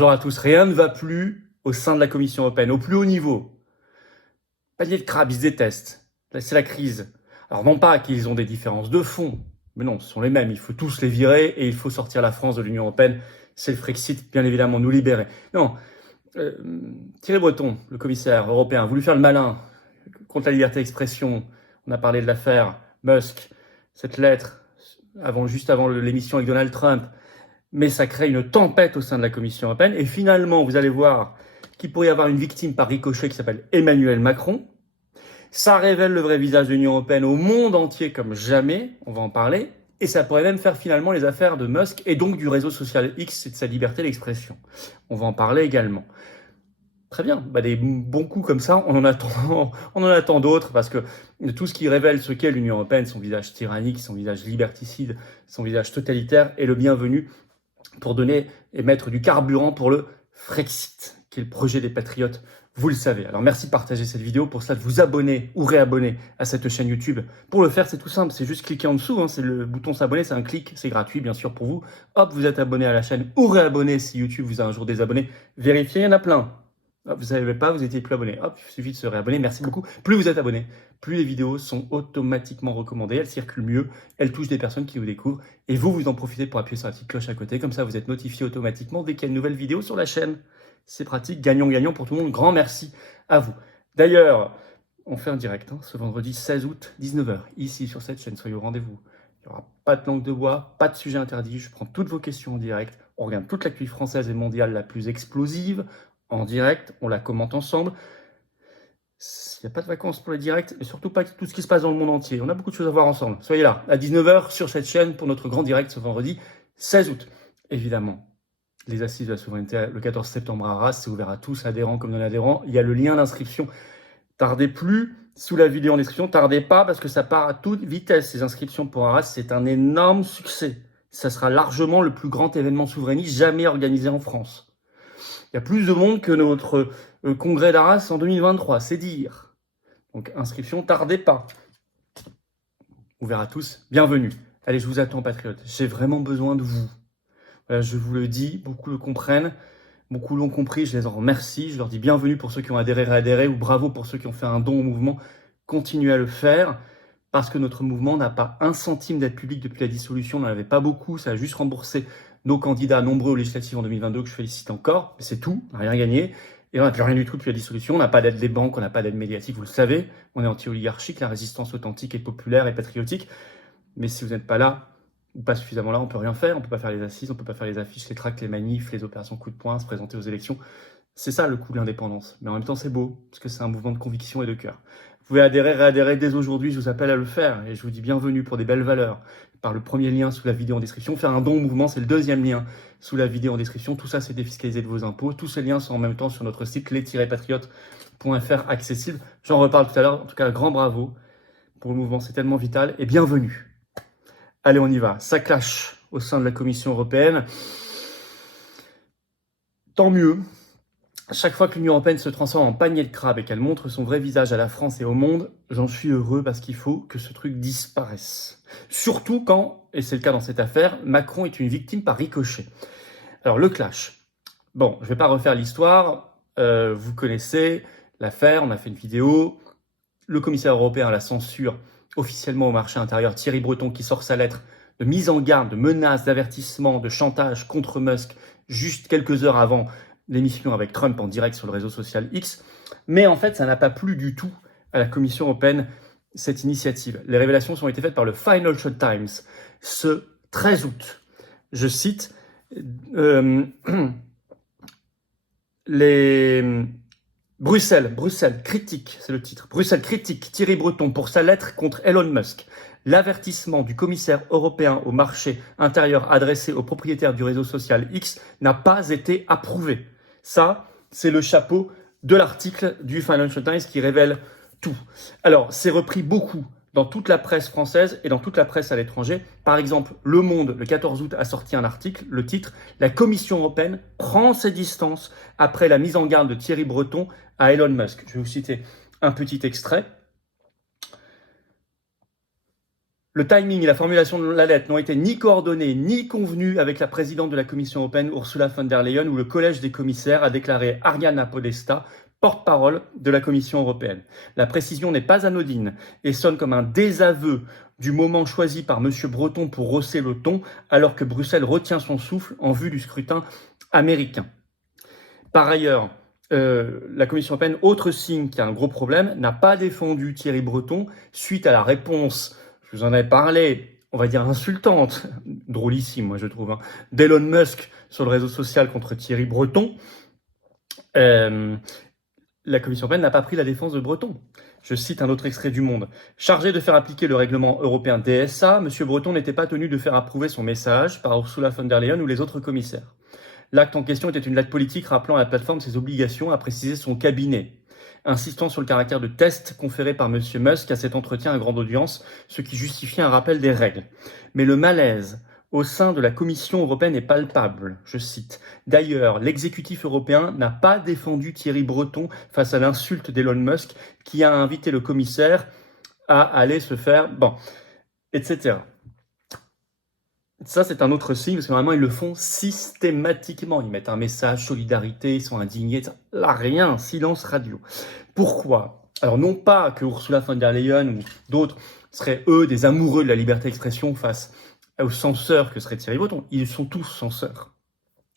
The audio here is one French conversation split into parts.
Bonjour à tous, rien ne va plus au sein de la Commission européenne, au plus haut niveau. Panier de crabe, ils se détestent. Là, c'est la crise. Alors non pas qu'ils ont des différences de fond, mais non, ce sont les mêmes. Il faut tous les virer et il faut sortir la France de l'Union européenne. C'est le Frexit, bien évidemment, nous libérer. Non, euh, Thierry Breton, le commissaire européen, a voulu faire le malin contre la liberté d'expression. On a parlé de l'affaire Musk, cette lettre, juste avant l'émission avec Donald Trump. Mais ça crée une tempête au sein de la Commission européenne. Et finalement, vous allez voir qu'il pourrait y avoir une victime par ricochet qui s'appelle Emmanuel Macron. Ça révèle le vrai visage de l'Union européenne au monde entier comme jamais, on va en parler. Et ça pourrait même faire finalement les affaires de Musk et donc du réseau social X et de sa liberté d'expression. On va en parler également. Très bien, des bons coups comme ça, on en attend d'autres parce que tout ce qui révèle ce qu'est l'Union européenne, son visage tyrannique, son visage liberticide, son visage totalitaire, est le bienvenu pour donner et mettre du carburant pour le Frexit, qui est le projet des patriotes, vous le savez. Alors merci de partager cette vidéo, pour cela de vous abonner ou réabonner à cette chaîne YouTube. Pour le faire, c'est tout simple, c'est juste cliquer en dessous, c'est le bouton s'abonner, c'est un clic, c'est gratuit bien sûr pour vous. Hop, vous êtes abonné à la chaîne ou réabonné si YouTube vous a un jour désabonné. Vérifiez, il y en a plein. Hop, vous ne savez pas, vous étiez plus abonné. Hop, il suffit de se réabonner, merci beaucoup. Plus vous êtes abonné, plus les vidéos sont automatiquement recommandées, elles circulent mieux, elles touchent des personnes qui vous découvrent, et vous en profitez pour appuyer sur la petite cloche à côté, comme ça vous êtes notifié automatiquement dès qu'il y a une nouvelle vidéo sur la chaîne. C'est pratique, gagnant-gagnant pour tout le monde, grand merci à vous. D'ailleurs, on fait un direct, ce vendredi 16 août, 19h, ici sur cette chaîne, soyez au rendez-vous. Il n'y aura pas de langue de bois, pas de sujet interdit, je prends toutes vos questions en direct, on regarde toute l'actualité française et mondiale la plus explosive, en direct, on la commente ensemble. Il n'y a pas de vacances pour les directs, et surtout pas tout ce qui se passe dans le monde entier. On a beaucoup de choses à voir ensemble. Soyez là, à 19h sur cette chaîne pour notre grand direct ce vendredi 16 août. Évidemment, les assises de la souveraineté le 14 septembre à Arras, c'est ouvert à tous, adhérents comme non-adhérents. Il y a le lien d'inscription. Tardez plus, sous la vidéo en description, tardez pas parce que ça part à toute vitesse. Ces inscriptions pour Arras, c'est un énorme succès. Ça sera largement le plus grand événement souverainiste jamais organisé en France. Il y a plus de monde que notre congrès d'Arras en 2023, c'est dire. Donc, inscription, tardez pas. Ouvert à tous, bienvenue. Allez, je vous attends, patriotes. J'ai vraiment besoin de vous. Voilà, je vous le dis, beaucoup le comprennent, beaucoup l'ont compris, je les en remercie. Je leur dis bienvenue pour ceux qui ont adhéré, ou bravo pour ceux qui ont fait un don au mouvement. Continuez à le faire, parce que notre mouvement n'a pas un centime d'aide publique depuis la dissolution. On n'en avait pas beaucoup, ça a juste remboursé nos candidats nombreux aux législatives en 2022, que je félicite encore, mais c'est tout, on n'a rien gagné. Et on n'a plus rien du tout depuis la dissolution, on n'a pas d'aide des banques, on n'a pas d'aide médiatique, vous le savez. On est anti-oligarchique, la résistance authentique et populaire et patriotique. Mais si vous n'êtes pas là, ou pas suffisamment là, on peut rien faire, on peut pas faire les assises, on peut pas faire les affiches, les tracts, les manifs, les opérations coup de poing, se présenter aux élections. C'est ça le coup de l'indépendance. Mais en même temps, c'est beau, parce que c'est un mouvement de conviction et de cœur. Vous pouvez adhérer, réadhérer dès aujourd'hui, je vous appelle à le faire, et je vous dis bienvenue pour des belles valeurs. Par le premier lien sous la vidéo en description, faire un don au mouvement, c'est le deuxième lien sous la vidéo en description. Tout ça, c'est défiscalisé de vos impôts. Tous ces liens sont en même temps sur notre site les-patriotes.fr accessible. J'en reparle tout à l'heure. En tout cas, grand bravo pour le mouvement, c'est tellement vital, et bienvenue. Allez, on y va. Ça clash au sein de la Commission européenne. Tant mieux. Chaque fois que l'Union européenne se transforme en panier de crabe et qu'elle montre son vrai visage à la France et au monde, j'en suis heureux parce qu'il faut que ce truc disparaisse. Surtout quand, et c'est le cas dans cette affaire, Macron est une victime par ricochet. Alors, le clash. Bon, je ne vais pas refaire l'histoire. Vous connaissez l'affaire, on a fait une vidéo. Le commissaire européen à la censure officiellement au marché intérieur, Thierry Breton, qui sort sa lettre de mise en garde, de menace, d'avertissement, de chantage contre Musk, juste quelques heures avant l'émission avec Trump en direct sur le réseau social X. Mais en fait, ça n'a pas plu du tout à la Commission européenne, cette initiative. Les révélations ont été faites par le Financial Times ce 13 août. Je cite Bruxelles critique, c'est le titre. Bruxelles critique Thierry Breton pour sa lettre contre Elon Musk. L'avertissement du commissaire européen au marché intérieur adressé aux propriétaires du réseau social X n'a pas été approuvé. Ça, c'est le chapeau de l'article du Financial Times qui révèle tout. Alors, c'est repris beaucoup dans toute la presse française et dans toute la presse à l'étranger. Par exemple, Le Monde, le 14 août, a sorti un article, le titre « La Commission européenne prend ses distances après la mise en garde de Thierry Breton à Elon Musk ». Je vais vous citer un petit extrait. Le timing et la formulation de la lettre n'ont été ni coordonnés ni convenus avec la présidente de la Commission européenne, Ursula von der Leyen, où le collège des commissaires a déclaré Ariana Podesta, porte-parole de la Commission européenne. La précision n'est pas anodine et sonne comme un désaveu du moment choisi par M. Breton pour hausser le ton, alors que Bruxelles retient son souffle en vue du scrutin américain. Par ailleurs, la Commission européenne, autre signe qui a un gros problème, n'a pas défendu Thierry Breton suite à la réponse, je vous en avais parlé, on va dire insultante, drôlissime moi je trouve, d'Elon Musk sur le réseau social contre Thierry Breton. La Commission européenne n'a pas pris la défense de Breton. Je cite un autre extrait du Monde. Chargé de faire appliquer le règlement européen DSA, M. Breton n'était pas tenu de faire approuver son message par Ursula von der Leyen ou les autres commissaires. L'acte en question était une lettre politique rappelant à la plateforme ses obligations, a précisé son cabinet, insistant sur le caractère de test conféré par M. Musk à cet entretien à grande audience, ce qui justifiait un rappel des règles. Mais le malaise au sein de la Commission européenne est palpable, je cite. D'ailleurs, l'exécutif européen n'a pas défendu Thierry Breton face à l'insulte d'Elon Musk qui a invité le commissaire à aller se faire, etc. Ça, c'est un autre signe, parce que normalement, ils le font systématiquement. Ils mettent un message, solidarité, ils sont indignés, etc. Là, rien, silence radio. Pourquoi ? Alors, non pas que Ursula von der Leyen ou d'autres seraient, eux, des amoureux de la liberté d'expression face aux censeurs que serait Thierry Breton. Ils sont tous censeurs.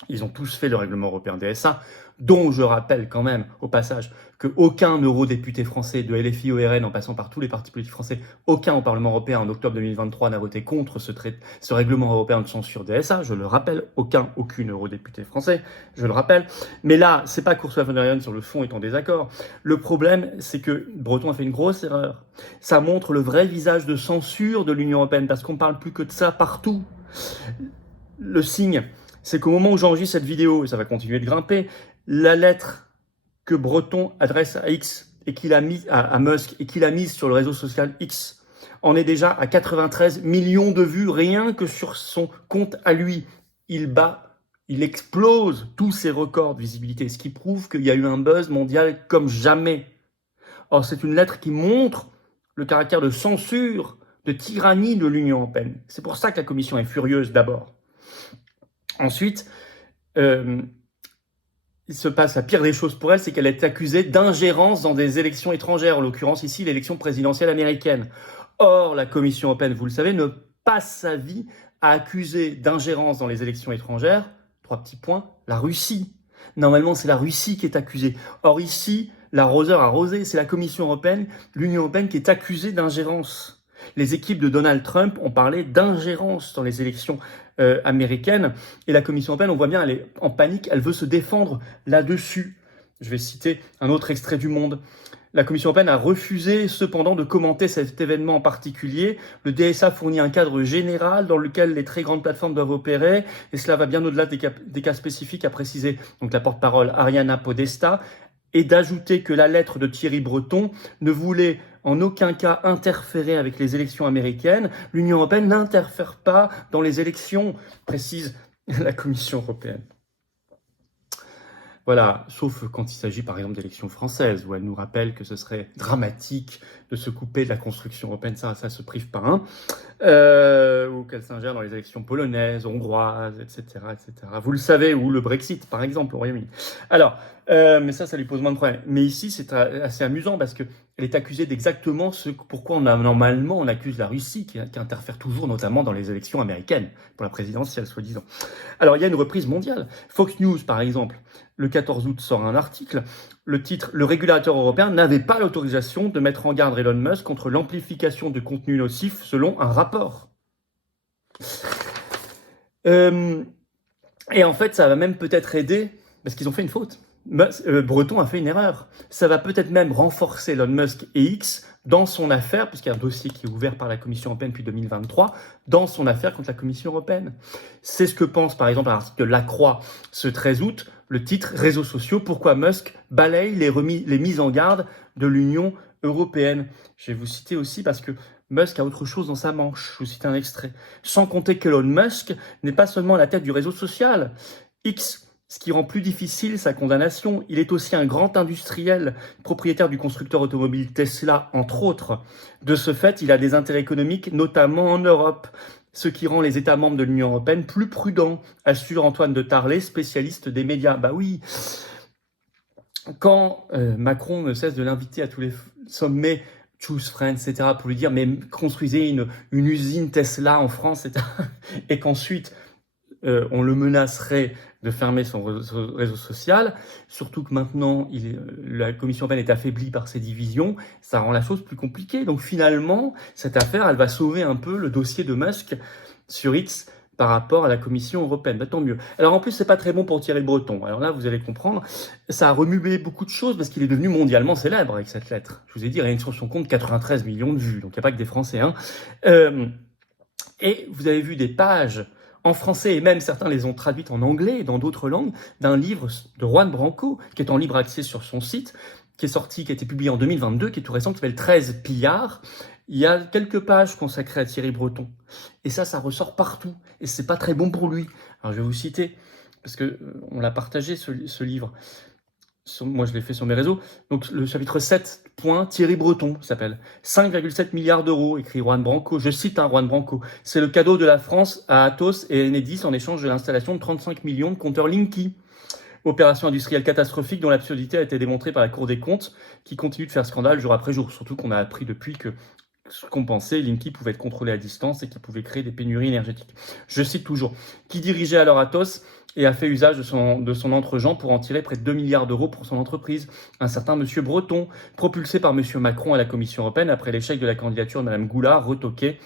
Ils ont tous fait le règlement européen DSA, dont je rappelle quand même, au passage, qu'aucun eurodéputé français, de LFI au RN, en passant par tous les partis politiques français, aucun au Parlement européen en octobre 2023 n'a voté contre ce règlement européen de censure DSA, je le rappelle, aucune eurodéputé français, je le rappelle. Mais là, c'est pas qu'Ursula von der Leyen sur le fond est en désaccord. Le problème, c'est que Breton a fait une grosse erreur. Ça montre le vrai visage de censure de l'Union européenne, parce qu'on parle plus que de ça partout. Le signe, c'est qu'au moment où j'enregistre cette vidéo, et ça va continuer de grimper, la lettre que Breton adresse à X et qu'il a mis à Musk et qu'il a mise sur le réseau social X en est déjà à 93 millions de vues rien que sur son compte à lui. Il explose tous ses records de visibilité, ce qui prouve qu'il y a eu un buzz mondial comme jamais. Or, c'est une lettre qui montre le caractère de censure, de tyrannie de l'Union européenne. C'est pour ça que la Commission est furieuse d'abord. Ensuite, il se passe la pire des choses pour elle, c'est qu'elle est accusée d'ingérence dans des élections étrangères, en l'occurrence ici l'élection présidentielle américaine. Or, la Commission européenne, vous le savez, ne passe sa vie à accuser d'ingérence dans les élections étrangères, 3 petits points, la Russie. Normalement, c'est la Russie qui est accusée. Or ici, l'arroseur arrosé, c'est la Commission européenne, l'Union européenne qui est accusée d'ingérence. Les équipes de Donald Trump ont parlé d'ingérence dans les élections américaines. Et la Commission européenne, on voit bien, elle est en panique, elle veut se défendre là-dessus. Je vais citer un autre extrait du Monde. La Commission européenne a refusé cependant de commenter cet événement en particulier. Le DSA fournit un cadre général dans lequel les très grandes plateformes doivent opérer, et cela va bien au-delà des cas spécifiques, a précisé donc la porte-parole Ariana Podesta, et d'ajouter que la lettre de Thierry Breton ne voulait en aucun cas interférer avec les élections américaines. L'Union européenne n'interfère pas dans les élections, précise la Commission européenne. Voilà, sauf quand il s'agit par exemple d'élections françaises, où elle nous rappelle que ce serait dramatique de se couper de la construction européenne, ça se prive pas, ou qu'elle s'ingère dans les élections polonaises, hongroises, etc., etc. Vous le savez, ou le Brexit, par exemple, au Royaume-Uni. Alors, mais ça lui pose moins de problèmes. Mais ici, c'est assez amusant parce que elle est accusée d'exactement ce pourquoi normalement on accuse la Russie qui interfère toujours, notamment dans les élections américaines, pour la présidentielle, soi-disant. Alors, il y a une reprise mondiale. Fox News, par exemple, le 14 août sort un article, le titre « Le régulateur européen n'avait pas l'autorisation de mettre en garde Elon Musk contre l'amplification de contenus nocifs selon un rapport ». Et en fait, ça va même peut-être aider, parce qu'ils ont fait une faute. Breton a fait une erreur. Ça va peut-être même renforcer Elon Musk et X dans son affaire, puisqu'il y a un dossier qui est ouvert par la Commission européenne depuis 2023, dans son affaire contre la Commission européenne. C'est ce que pense par exemple un article de La Croix ce 13 août, le titre « Réseaux sociaux, pourquoi Musk balaye les mises en garde de l'Union européenne ». Je vais vous citer aussi parce que Musk a autre chose dans sa manche. Je vous cite un extrait. Sans compter qu'Elon Musk n'est pas seulement à la tête du réseau social. X, ce qui rend plus difficile sa condamnation. Il est aussi un grand industriel, propriétaire du constructeur automobile Tesla, entre autres. De ce fait, il a des intérêts économiques, notamment en Europe, ce qui rend les États membres de l'Union européenne plus prudents, assure Antoine de Tarlet, spécialiste des médias. Bah oui, quand Macron ne cesse de l'inviter à tous les sommets, Choose Friends, etc., pour lui dire, mais construisez une usine Tesla en France, etc., et qu'ensuite, on le menacerait de fermer son réseau social, surtout que maintenant, la Commission européenne est affaiblie par ses divisions, ça rend la chose plus compliquée. Donc finalement, cette affaire, elle va sauver un peu le dossier de Musk sur X par rapport à la Commission européenne. Bah, tant mieux. Alors en plus, c'est pas très bon pour Thierry Breton. Alors là, vous allez comprendre, ça a remué beaucoup de choses parce qu'il est devenu mondialement célèbre avec cette lettre. Je vous ai dit, rien que sur son compte, 93 millions de vues. Donc il n'y a pas que des Français. Hein. Et vous avez vu des pages en français, et même certains les ont traduites en anglais et dans d'autres langues, d'un livre de Juan Branco, qui est en libre accès sur son site, qui est sorti, qui a été publié en 2022, qui est tout récent, qui s'appelle 13 pillards. Il y a quelques pages consacrées à Thierry Breton. Et ça ressort partout. Et c'est pas très bon pour lui. Alors je vais vous citer, parce que on l'a partagé, ce livre. Moi, je l'ai fait sur mes réseaux. Donc, le chapitre 7, Thierry Breton s'appelle. 5,7 milliards d'euros, écrit Juan Branco. Je cite Juan Branco. C'est le cadeau de la France à Atos et Enedis en échange de l'installation de 35 millions de compteurs Linky. Opération industrielle catastrophique dont l'absurdité a été démontrée par la Cour des comptes, qui continue de faire scandale jour après jour. Surtout qu'on a appris depuis que ce qu'on pensait, Linky pouvait être contrôlé à distance et qu'il pouvait créer des pénuries énergétiques. Je cite toujours. Qui dirigeait alors Atos et a fait usage de son entre-gens pour en tirer près de 2 milliards d'euros pour son entreprise. Un certain monsieur Breton, propulsé par monsieur Macron à la Commission européenne après l'échec de la candidature de madame Goulard, retoquée.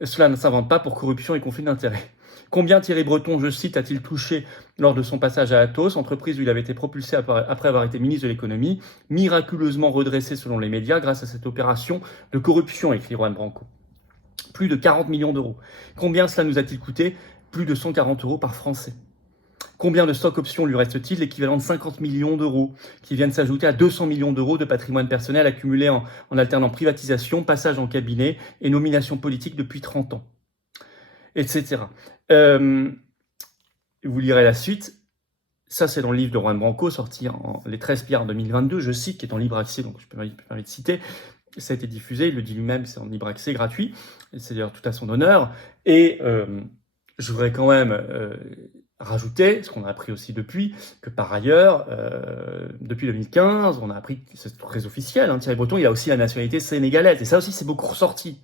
Cela ne s'invente pas pour corruption et conflit d'intérêts. Combien Thierry Breton, je cite, a-t-il touché lors de son passage à Atos, entreprise où il avait été propulsé après avoir été ministre de l'économie, miraculeusement redressé selon les médias grâce à cette opération de corruption, écrit Juan Branco. Plus de 40 millions d'euros. Combien cela nous a-t-il coûté? Plus de 140 euros par Français. Combien de stock options lui reste-t-il? L'équivalent de 50 millions d'euros, qui viennent s'ajouter à 200 millions d'euros de patrimoine personnel accumulé en alternant privatisation, passage en cabinet et nomination politique depuis 30 ans, etc. Vous lirez la suite. Ça, c'est dans le livre de Juan Branco, sorti en les 13 pillards 2022, je cite, qui est en libre accès, donc je peux me permettre de citer. Ça a été diffusé, il le dit lui-même, c'est en libre accès, gratuit. C'est d'ailleurs tout à son honneur. Et je voudrais quand même rajouter, ce qu'on a appris aussi depuis, que par ailleurs, depuis 2015, on a appris, c'est très officiel, hein, Thierry Breton, il a aussi la nationalité sénégalaise. Et ça aussi, c'est beaucoup ressorti.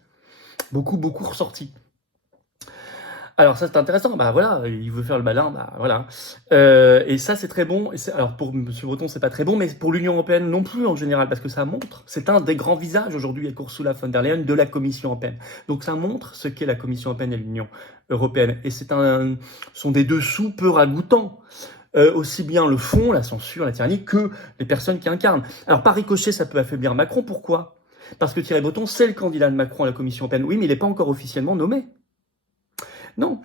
Beaucoup ressorti. Alors ça c'est intéressant, bah voilà, il veut faire le malin, bah voilà. Et ça c'est très bon. Alors pour M. Breton c'est pas très bon, mais pour l'Union européenne non plus en général, parce que ça montre, c'est un des grands visages aujourd'hui avec Ursula von der Leyen de la Commission européenne. Donc ça montre ce qu'est la Commission européenne et l'Union européenne. Et sont des dessous peu ragoûtants. Aussi bien le fond, la censure, la tyrannie, que les personnes qui incarnent. Alors par ricochet ça peut affaiblir Macron, pourquoi? Parce que Thierry Breton c'est le candidat de Macron à la Commission européenne. Oui, mais il n'est pas encore officiellement nommé. Non.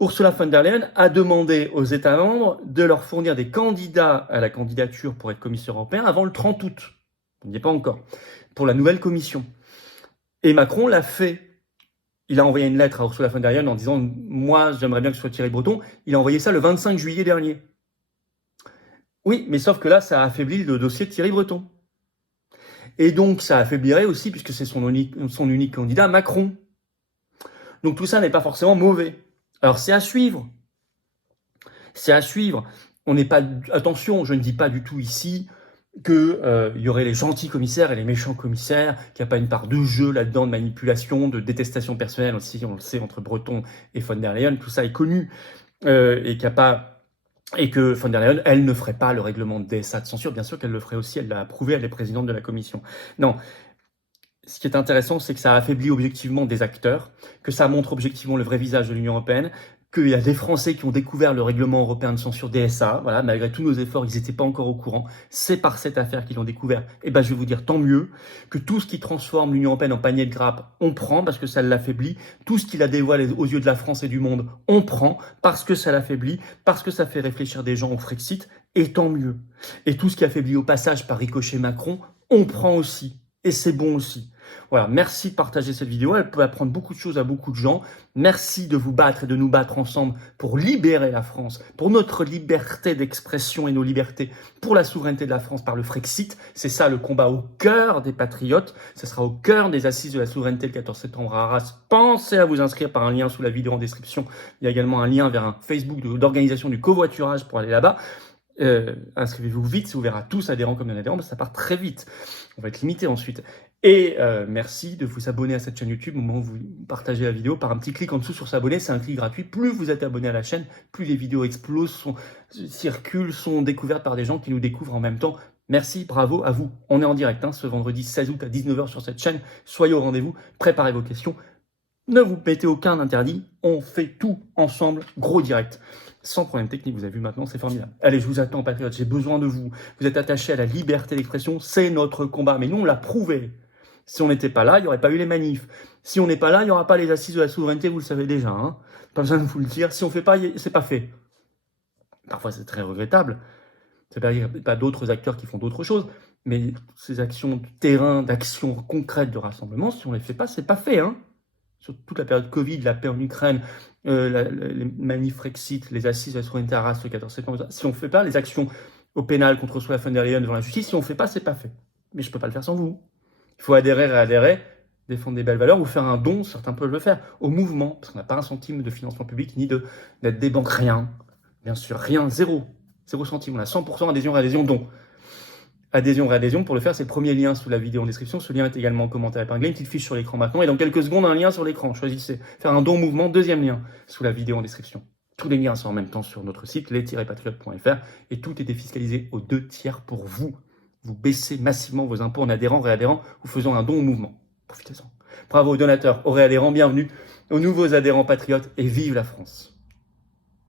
Ursula von der Leyen a demandé aux États membres de leur fournir des candidats à la candidature pour être commissaire européen avant le 30 août. On n'y est pas encore. Pour la nouvelle commission. Et Macron l'a fait. Il a envoyé une lettre à Ursula von der Leyen en disant « Moi, j'aimerais bien que ce soit Thierry Breton ». Il a envoyé ça le 25 juillet dernier. Oui, mais sauf que là, ça a affaibli le dossier de Thierry Breton. Et donc, ça affaiblirait aussi, puisque c'est son unique candidat, Macron. Donc tout ça n'est pas forcément mauvais. Alors c'est à suivre. C'est à suivre. On n'est pas... Attention, je ne dis pas du tout ici qu'il y aurait les gentils commissaires et les méchants commissaires, qu'il n'y a pas une part de jeu là-dedans, de manipulation, de détestation personnelle aussi, on le sait, entre Breton et von der Leyen, tout ça est connu. Et qu'il n'y a pas... Et que von der Leyen, elle ne ferait pas le règlement de DSA de censure. Bien sûr qu'elle le ferait aussi, elle l'a approuvé, elle est présidente de la commission. Non. Ce qui est intéressant, c'est que ça affaiblit objectivement des acteurs, que ça montre objectivement le vrai visage de l'Union européenne, qu'il y a des Français qui ont découvert le règlement européen de censure DSA. Voilà, malgré tous nos efforts, ils n'étaient pas encore au courant. C'est par cette affaire qu'ils l'ont découvert. Et ben, je vais vous dire tant mieux que tout ce qui transforme l'Union européenne en panier de grappes, on prend parce que ça l'affaiblit. Tout ce qui la dévoile aux yeux de la France et du monde, on prend parce que ça l'affaiblit, parce que ça fait réfléchir des gens au Frexit. Et tant mieux. Et tout ce qui affaiblit au passage par ricochet Macron, on prend aussi. Et c'est bon aussi. Voilà, merci de partager cette vidéo, elle peut apprendre beaucoup de choses à beaucoup de gens. Merci de vous battre et de nous battre ensemble pour libérer la France, pour notre liberté d'expression et nos libertés, pour la souveraineté de la France par le Frexit. C'est ça le combat au cœur des patriotes, ce sera au cœur des assises de la souveraineté le 14 septembre à Arras. Pensez à vous inscrire par un lien sous la vidéo en description. Il y a également un lien vers un Facebook d'organisation du covoiturage pour aller là-bas. Inscrivez-vous vite, ça vous verra tous adhérents comme non-adhérents, parce que ça part très vite. On va être limité ensuite. Et merci de vous abonner à cette chaîne YouTube au moment où vous partagez la vidéo par un petit clic en dessous sur s'abonner, c'est un clic gratuit. Plus vous êtes abonné à la chaîne, plus les vidéos explosent, circulent, sont découvertes par des gens qui nous découvrent en même temps. Merci, bravo à vous. On est en direct ce vendredi 16 août à 19h sur cette chaîne. Soyez au rendez-vous, préparez vos questions. Ne vous mettez aucun interdit, on fait tout ensemble, gros direct. Sans problème technique, vous avez vu maintenant, c'est formidable. Allez, je vous attends, patriotes, j'ai besoin de vous. Vous êtes attachés à la liberté d'expression, c'est notre combat. Mais nous, on l'a prouvé. Si on n'était pas là, il n'y aurait pas eu les manifs. Si on n'est pas là, il n'y aura pas les assises de la souveraineté, vous le savez déjà. Pas besoin de vous le dire. Si on ne fait pas, c'est pas fait. Parfois, c'est très regrettable. Ça veut dire qu'il n'y a pas d'autres acteurs qui font d'autres choses. Mais ces actions de terrain, d'actions concrètes de rassemblement, si on ne les fait pas, c'est pas fait. Sur toute la période Covid, la paix en Ukraine, les manifs Frexit, les assises de la souveraineté à Arras le 14 septembre, si on ne fait pas les actions au pénal contre Ursula von der Leyen devant la justice, si on ne fait pas, c'est pas fait. Mais je ne peux pas le faire sans vous. Il faut adhérer, réadhérer, défendre des belles valeurs ou faire un don, certains peuvent le faire, au mouvement, parce qu'on n'a pas un centime de financement public, ni d'être des banques, rien. Bien sûr, rien, zéro centime. On a 100% adhésion, réadhésion, don. Adhésion, réadhésion, pour le faire, c'est le premier lien sous la vidéo en description. Ce lien est également en commentaire épinglé, une petite fiche sur l'écran maintenant, et dans quelques secondes, un lien sur l'écran. Choisissez. Faire un don mouvement, deuxième lien sous la vidéo en description. Tous les liens sont en même temps sur notre site, les-patriotes.fr, et tout est défiscalisé aux 2 tiers pour vous. Vous baissez massivement vos impôts en adhérant, réadhérant, ou faisant un don au mouvement. Profitez-en. Bravo aux donateurs, aux réadhérents, bienvenue aux nouveaux adhérents patriotes, et vive la France.